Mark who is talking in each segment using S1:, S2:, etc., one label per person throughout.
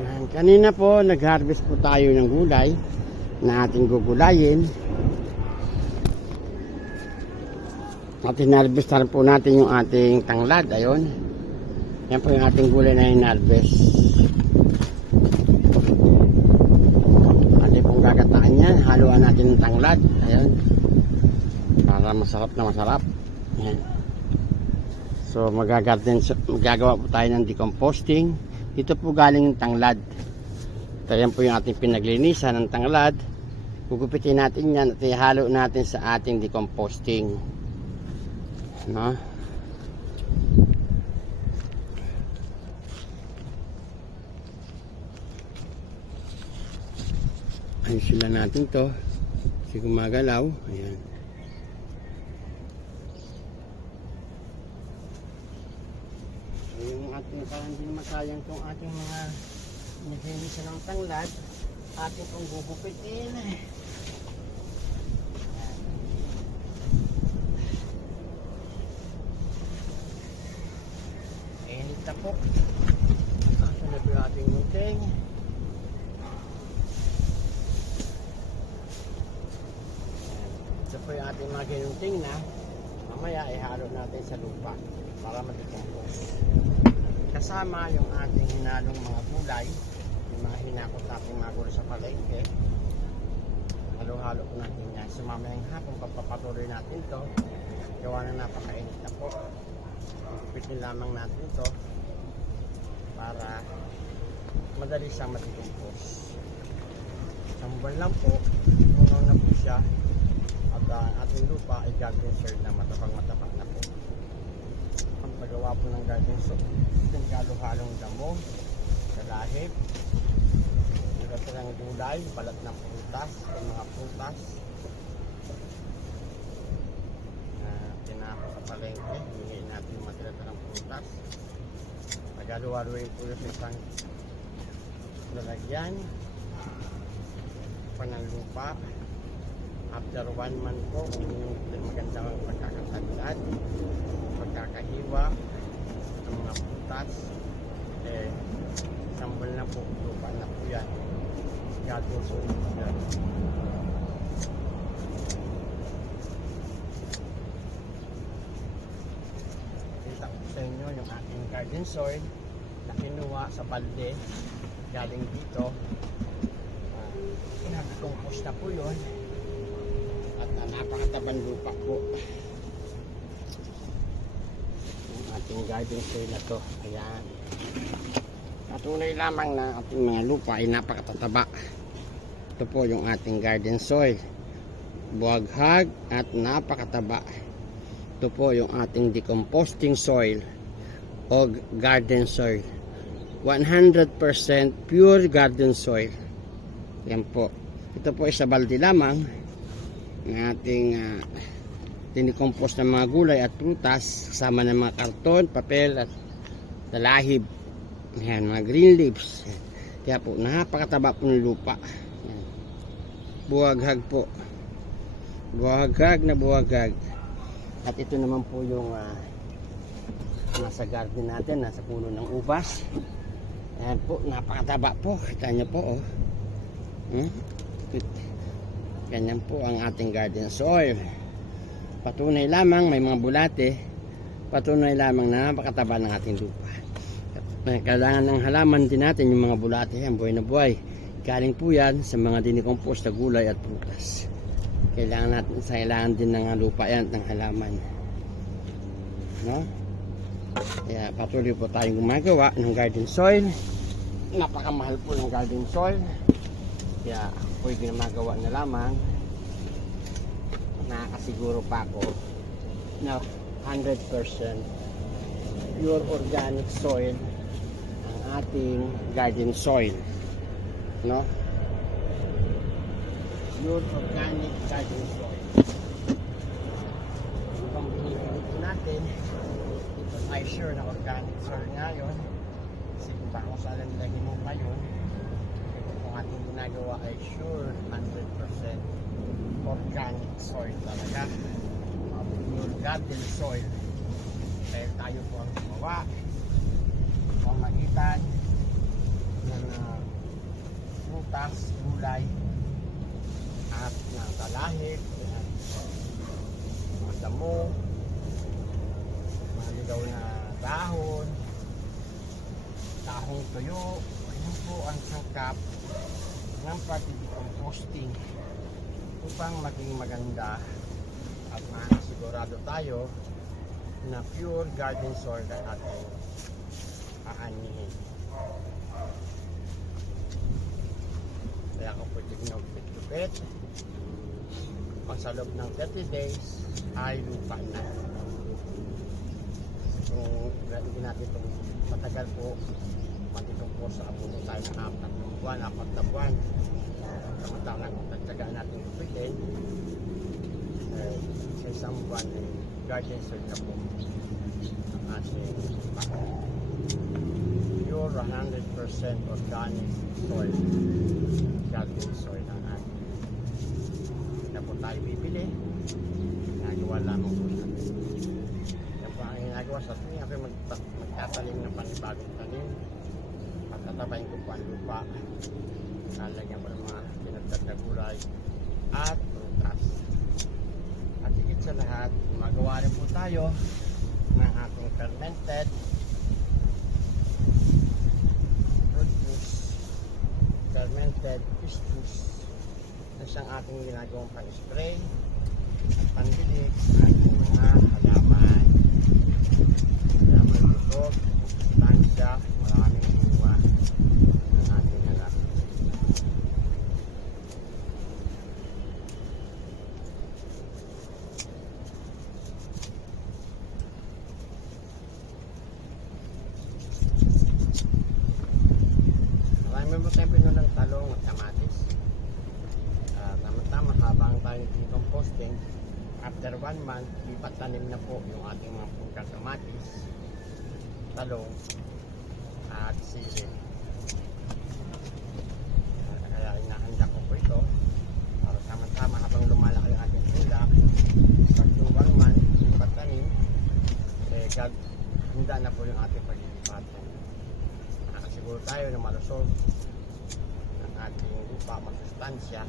S1: Yan. Kanina po, nag-harvest po tayo ng gulay na ating gugulayin. At hinarvestan po natin yung ating tanglad. Ayun. Yan po yung ating gulay na hinarvest. Ating pong gagataan yan. Haluan natin ng tanglad. Ayun. Para masarap na masarap. Yan. So magagarden, magagawa po tayo ng decomposting. Dito po galing yung tanglad. Ito yan po yung ating pinaglinisan ng tanglad. Gugupitin natin yan at ihalo natin sa ating decomposting. No? Ayun sila natin to. Kasi gumagalaw. Ayan. Parang hindi masayang itong ating mga nilinisan ng tanglad. Ating pong gugupitin init na po. Asa na po ating munting. Ito po yung ating mga ginunting na mamaya ihalo natin sa lupa para mag-decompose kasama yung ating hinalong mga gulay yung mga hinakot natin mga gulay sa palengke. Halo-halo po natin yan so mamayang hapon papapatuloy natin to. Gawa na napakainit na po. Pitin lamang natin to para madali siyang matikompose isang buwan lang po. Puno na po siya. At ang ating lupa ay garden soil na matapang matapang na po ang paggawa po ng garden soil yung halo-halong damo sa lahip nagkatalang gulay balat ng prutas yung mga prutas. Na tinapa sa palengke hingin natin yung matiratarang prutas. Nagalo-haloin po yun sa isang lalagyan pananglupa after one month po kung yung magandang pagkakatagad pagkakahiwa ng mga putas eh sambal na po lupa na po yan. Gagawin po. Yan kita ko sa inyo yung ating garden soil na kinuha sa balde. Galing dito. Uh, nag-compose na po yun at uh, napakatabang lupa po. Yung ating garden soil na to. Ayan. Patunay lamang na ating mga lupa ay napakatataba ito po yung ating garden soil. Buwaghag at napakataba. Ito po yung ating decomposting soil o garden soil. 100% pure garden soil. Yan po. Ito po ay balde lamang ng ating uh, ng mga gulay at prutas kasama ng mga karton, papel at talahib yan, mga green leaves. Kaya po napakataba po ng lupa. Yan. buwaghag po. Buwaghag na buwaghag. At ito naman po yung uh, nasa garden natin nasa puno ng ubas. Yan po, napakataba po. Kita nyo po oh. Hmm? Ganyan po ang ating garden soil. Patunay lamang may mga bulate. Patunay lamang na napakataba ng ating lupa. Kailangan ng halaman din natin yung mga bulate yan buhay na buhay. Galing po yan sa mga dinikompost na gulay at prutas. Kailangan natin sa kailangan din ng lupa yan ng halaman. No? Kaya patuloy po tayong gumagawa ng garden soil. Napakamahal po ng garden soil kaya ako'y ginamagawa na lamang. Nakakasiguro pa ako na 100% pure organic soil ang ating garden soil no? Pure organic garden soil. Ibang binibili po natin. Ito ay sure na organic soil nga yun. Kasi kung baka kung saan nila hinupa yun ating ginagawa ay sure 100% organic soil talaga. Uh, pure garden soil. Dahil tayo po ang gumawa. Pamagitan ng uh, gulay, at ng talahit, ayan. mga damo, mga ligaw na dahon, tahong tuyo, ayun po ang sangkap ng pag-composting upang maging maganda at makasigurado tayo na pure garden soil ang ating aanihin. Kaya kung pwede ginugpit-gupit, pag sa loob ng 30 days, ay lupa na. Kung gagawin natin itong matagal po, matitong po sa abuno tayo ng apat na buwan, apat na buwan. Samantalang kung tagtsagaan natin gupitin, eh, sa isang buwan, eh, garden soil na po ang ating lupa. Pure 100% organic soil. Garden soil ang ating. Na po tayo bibili. Ginagawa lamang po natin. Yan po ang ginagawa sa tuwing ako mag magtatanim ng panibagong tanim. Patatabayin ko po ang lupa. Lalagyan ko ng mga pinagdag na gulay at prutas. At higit sa lahat, magawa rin po tayo ng ating fermented fermented fish juice na siyang ating ginagawang pang-spray at pandilig ating mga halaman. Halaman busog, tansya, maraming bunga ng ating halaman. Marami mo tayo pinulang talong at kamatis. Ah, tama-tama habang tayo decomposting, after one month, lipat tanim na po yung ating mga pungkang kamatis, talong, at sili. Ah, Kaya inahanda ko po ito para tama-tama habang lumalaki ang ating pula, pag one month, lipat tanim, eh, gag handa na po yung ating paglilipatan. Nakakasiguro tayo na malusog lupa, masustansya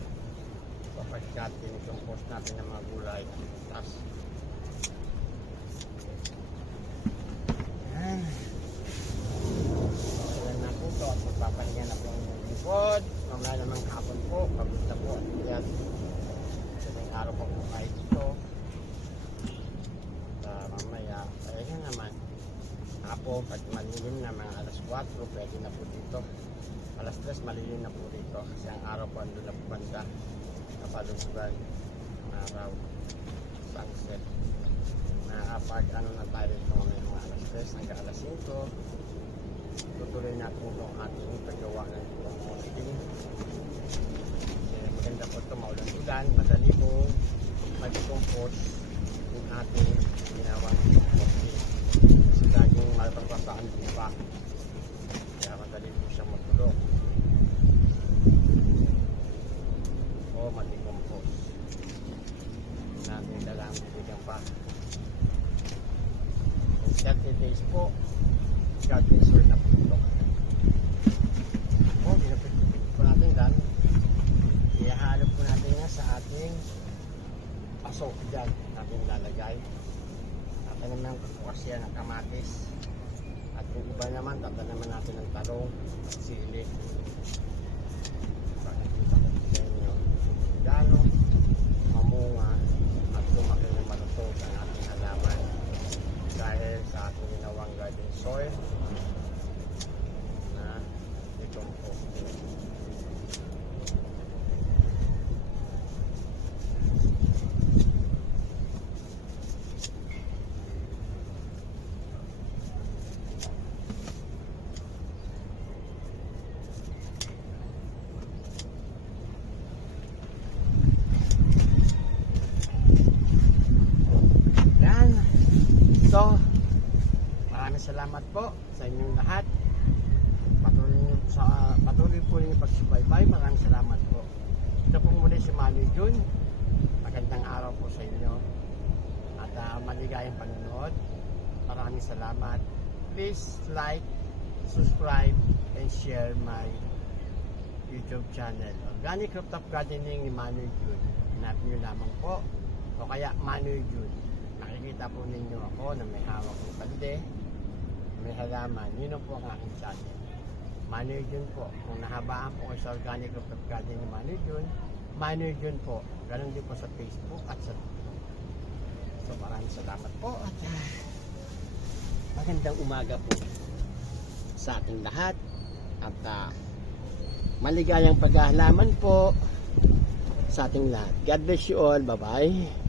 S1: kapagkat tinicompose natin ng mga gulay. At prutas. Yan. Ayan na po ito at magpapahinga na po ang inyong lingkod. Mamaya naman kahapon po, pagod na po at yan. Saling araw pa po kayo dito. At ah, mamaya, pahinga naman. Apo, pag malilim na mga alas 4, pwede na po dito. Alas 3, malilim na po dito. Kasi ang araw po ando na po banda. Napalusugan. Araw. Sunset. Nakapag ano na tayo dito mga alas 3 hanggang alas 5. Tutuloy natin itong ating paggawa ng composting. Kasi maganda po ito, maulan-ulan, madali po mag-compose yung ating ginawang composting kasi laging malapagpasaan lupa kaya madali po siya matulog. O maticompose natin dalang bibigyan pa. Kung 30 days po garden soil na po o ginapit po natin dyan ihahalo po natin yan sa ating paso dyan. Natin lalagay. Tatanim ng bukas yan ng kamatis at yung iba naman tatanaman natin ng talong. At sili pakikita ko sa inyo gano mamunga at lumaki ng malusog ang halaman dahil sa ating ginawang garden soil na decomposting Yan. So, maraming salamat po sa inyong lahat. Patuloy, niyo sa, patuloy po yung pagsubaybay. Maraming salamat po. Ito po muli si Manny Jun. Magandang araw po sa inyo. At uh, maligayang panonood. Maraming salamat. Please like, subscribe, and share my YouTube channel. Organic Rooftop Gardening ni Manu Jun. Hanapin nyo lamang po. O kaya Manu Jun. Makikita po ninyo ako na may hawak ng balde. May halaman. Yun po ang aking channel. Manu Jun po. Kung nahabaan po sa Organic Rooftop Gardening ni Manu Jun, Manu Jun po. Ganon din po sa Facebook at sa So maraming salamat po at ah, magandang umaga po sa ating lahat at ah, maligayang paghahalaman po sa ating lahat. God bless you all. Bye-bye.